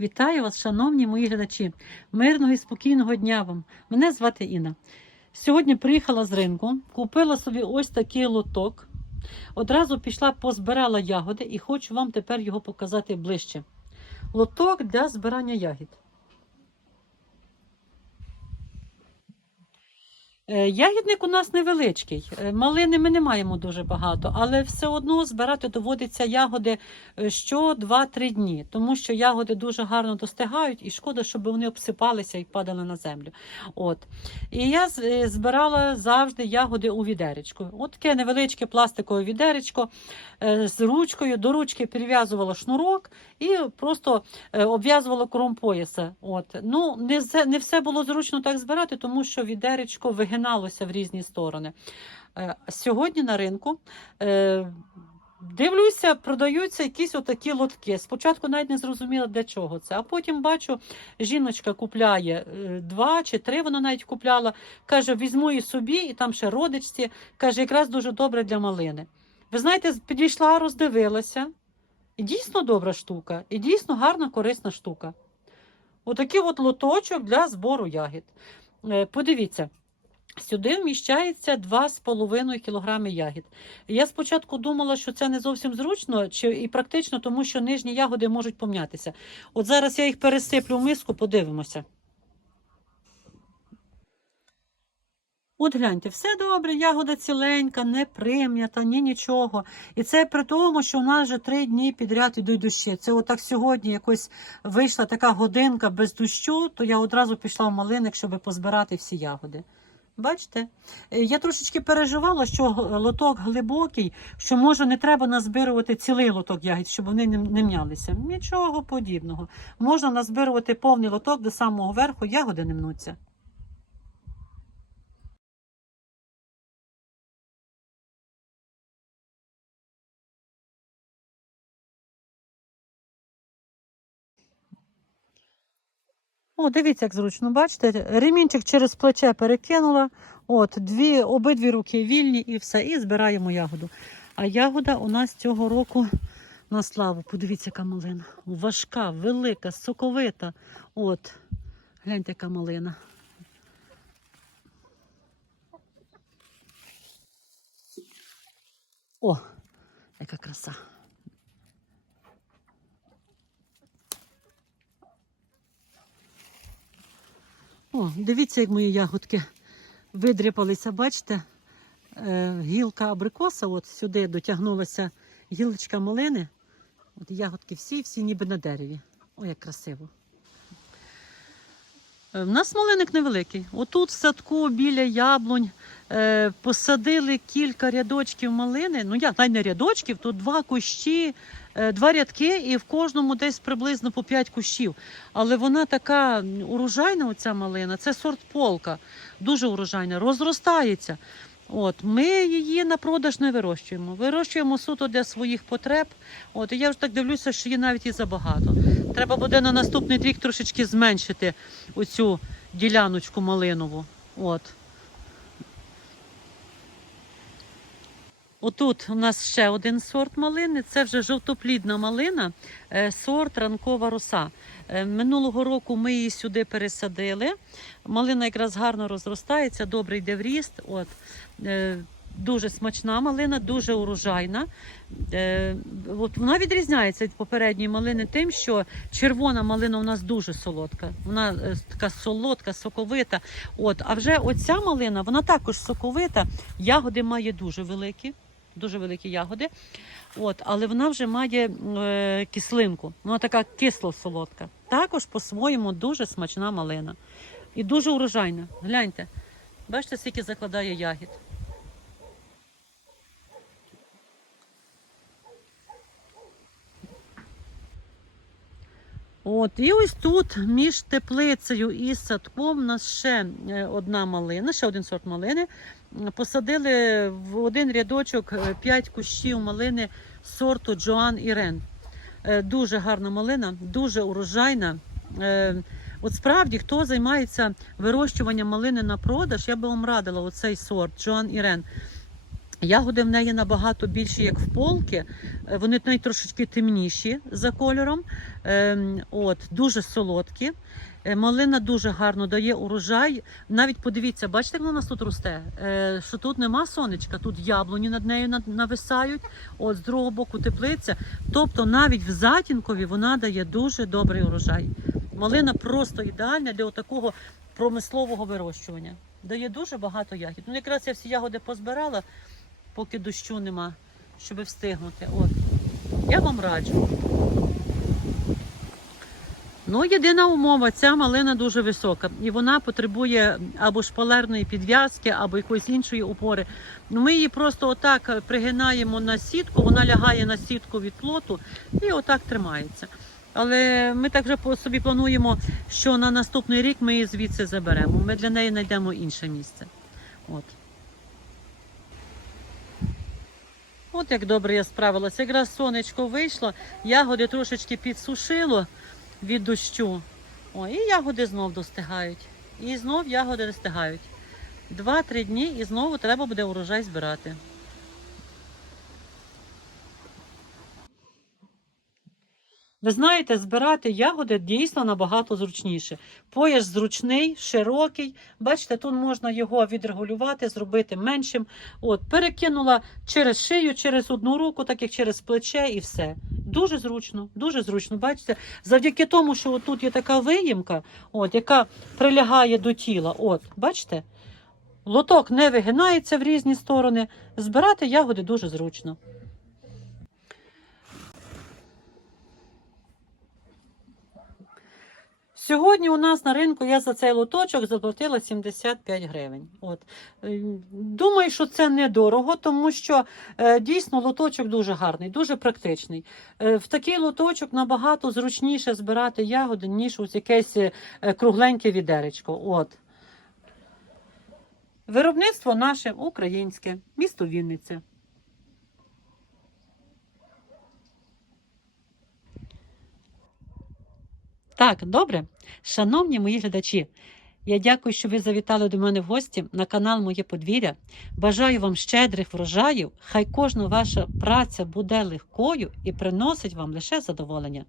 Вітаю вас, шановні мої глядачі. Мирного і спокійного дня вам. Мене звати Інна. Сьогодні приїхала з ринку, купила собі ось такий лоток. Одразу пішла, позбирала ягоди і хочу вам тепер його показати ближче. Лоток для збирання ягід. Ягідник у нас невеличкий. Е, Малини ми не маємо дуже багато, але все одно збирати доводиться ягоди е, що 2-3 дні, тому що ягоди дуже гарно достигають, і шкода, щоб вони обсипалися і падали на землю. От. І я е, збирала завжди ягоди у відеречку. От таке невеличке пластикове відеречко е, з ручкою. До ручки прив'язувала шнурок і просто е, обв'язувала кром пояса. От. Ну, не, все- було зручно так збирати, тому що відеречко вигиналося в різні сторони. Е, Сьогодні на ринку. Е, Дивлюся, продаються якісь отакі лотки. Спочатку навіть не зрозуміла, для чого це. А потім бачу, жіночка купляє е, два чи три, вона навіть купляла. Каже, візьму і собі, і там ще родичці. Каже, якраз дуже добре для малини. Ви знаєте, підійшла, роздивилася. І дійсно добра штука, і дійсно гарна, корисна штука. Отакий от лоточок для збору ягід. Подивіться. Сюди вміщається 2,5 кг ягід. Я спочатку думала, що це не зовсім зручно чи і практично, тому що нижні ягоди можуть пом'ятися. От зараз я їх пересиплю в миску, подивимося. От гляньте, все добре, ягода ціленька, не прим'ята, ні нічого. І це при тому, що у нас вже три дні підряд ідуть дощі. Це отак сьогодні якось вийшла така годинка без дощу, то я одразу пішла в малиник, щоб позбирати всі ягоди. Бачите? Е, Я трошечки переживала, що лоток глибокий, що може не треба назбирувати цілий лоток ягід, щоб вони не м'ялися. Нічого подібного. Можна назбирувати повний лоток до самого верху, ягоди не мнуться. О, дивіться, як зручно, бачите? Ремінчик через плече перекинула. От, дві, обидві руки вільні і все. І збираємо ягоду. А ягода у нас цього року на славу. Подивіться, яка малина. Важка, велика, соковита. От, гляньте, яка малина. О, яка краса. О, дивіться, як мої ягодки видряпалися, бачите? Е, гілка абрикоса, от сюди дотягнулася гілочка малини. От ягодки всі, всі ніби на дереві. Ой, як красиво. Е, В нас малиник невеликий. Отут в садку біля яблунь е, посадили кілька рядочків малини. Ну як, навіть не рядочків, тут два кущі, е, два рядки, і в кожному десь приблизно по п'ять кущів. Але вона така урожайна, оця малина, це сорт полка, дуже урожайна, розростається. От, ми її на продаж не вирощуємо. Вирощуємо суто для своїх потреб. От, я вже так дивлюся, що її навіть і забагато. Треба буде на наступний рік трошечки зменшити оцю діляночку малинову. От. Отут у нас ще один сорт малини. Це вже жовтоплідна малина, е, сорт ранкова роса. Е, Минулого року ми її сюди пересадили. Малина якраз гарно розростається, добре йде в ріст. От. Е, Дуже смачна малина, дуже урожайна. От вона відрізняється від попередньої малини тим, що червона малина у нас дуже солодка. Вона така солодка, соковита. От, а вже оця малина, вона також соковита. Ягоди має дуже великі, дуже великі ягоди. От, але вона вже має е, кислинку. Вона така кисло-солодка. Також по-своєму дуже смачна малина. І дуже урожайна. Гляньте, бачите, скільки закладає ягід. От, і ось тут між теплицею і садком у нас ще е, одна малина, ще один сорт малини. Посадили в один рядочок 5 кущів малини сорту Джоан Ірен. Е, Дуже гарна малина, дуже урожайна. Е, От справді, хто займається вирощуванням малини на продаж, я би вам радила оцей сорт Джоан Ірен. Ягоди в неї набагато більші, як в полки. Е, Вони навіть трошечки темніші за кольором. Ем, От, дуже солодкі. Е, Малина дуже гарно дає урожай. Навіть подивіться, бачите, як вона у нас тут росте? Е, Що тут нема сонечка, тут яблуні над нею нависають, от з другого боку теплиця. Тобто навіть в затінкові вона дає дуже добрий урожай. Малина просто ідеальна для такого промислового вирощування. Дає дуже багато ягід. Ну, якраз я всі ягоди позбирала, поки дощу нема, щоб встигнути. От. Я вам раджу. Ну, єдина умова, ця малина дуже висока, і вона потребує або шпалерної підв'язки, або якоїсь іншої опори. Ну, ми її просто отак пригинаємо на сітку, вона лягає на сітку від плоту і отак тримається. Але ми так вже по собі плануємо, що на наступний рік ми її звідси заберемо. Ми для неї знайдемо інше місце. От. От як добре я справилася. Якраз сонечко вийшло, ягоди трошечки підсушило від дощу. О, і ягоди знов достигають. І знов ягоди достигають. Два-три дні і знову треба буде урожай збирати. Ви знаєте, збирати ягоди дійсно набагато зручніше. Пояс зручний, широкий. Бачите, тут можна його відрегулювати, зробити меншим. От, перекинула через шию, через одну руку, так як через плече, і все. Дуже зручно, дуже зручно. Бачите, завдяки тому, що тут є така виїмка, от, яка прилягає до тіла. От, бачите? Лоток не вигинається в різні сторони. Збирати ягоди дуже зручно. Сьогодні у нас на ринку я за цей лоточок заплатила 75 гривень. От. Е, Думаю, що це недорого, тому що е, дійсно лоточок дуже гарний, дуже практичний. Е, в такий лоточок набагато зручніше збирати ягоди, ніж ось якесь кругленьке відеречко. От. Виробництво наше українське, місто Вінниця. Так, добре. Шановні мої глядачі, я дякую, що ви завітали до мене в гості на канал Моє подвір'я. Бажаю вам щедрих врожаїв. Хай кожна ваша праця буде легкою і приносить вам лише задоволення.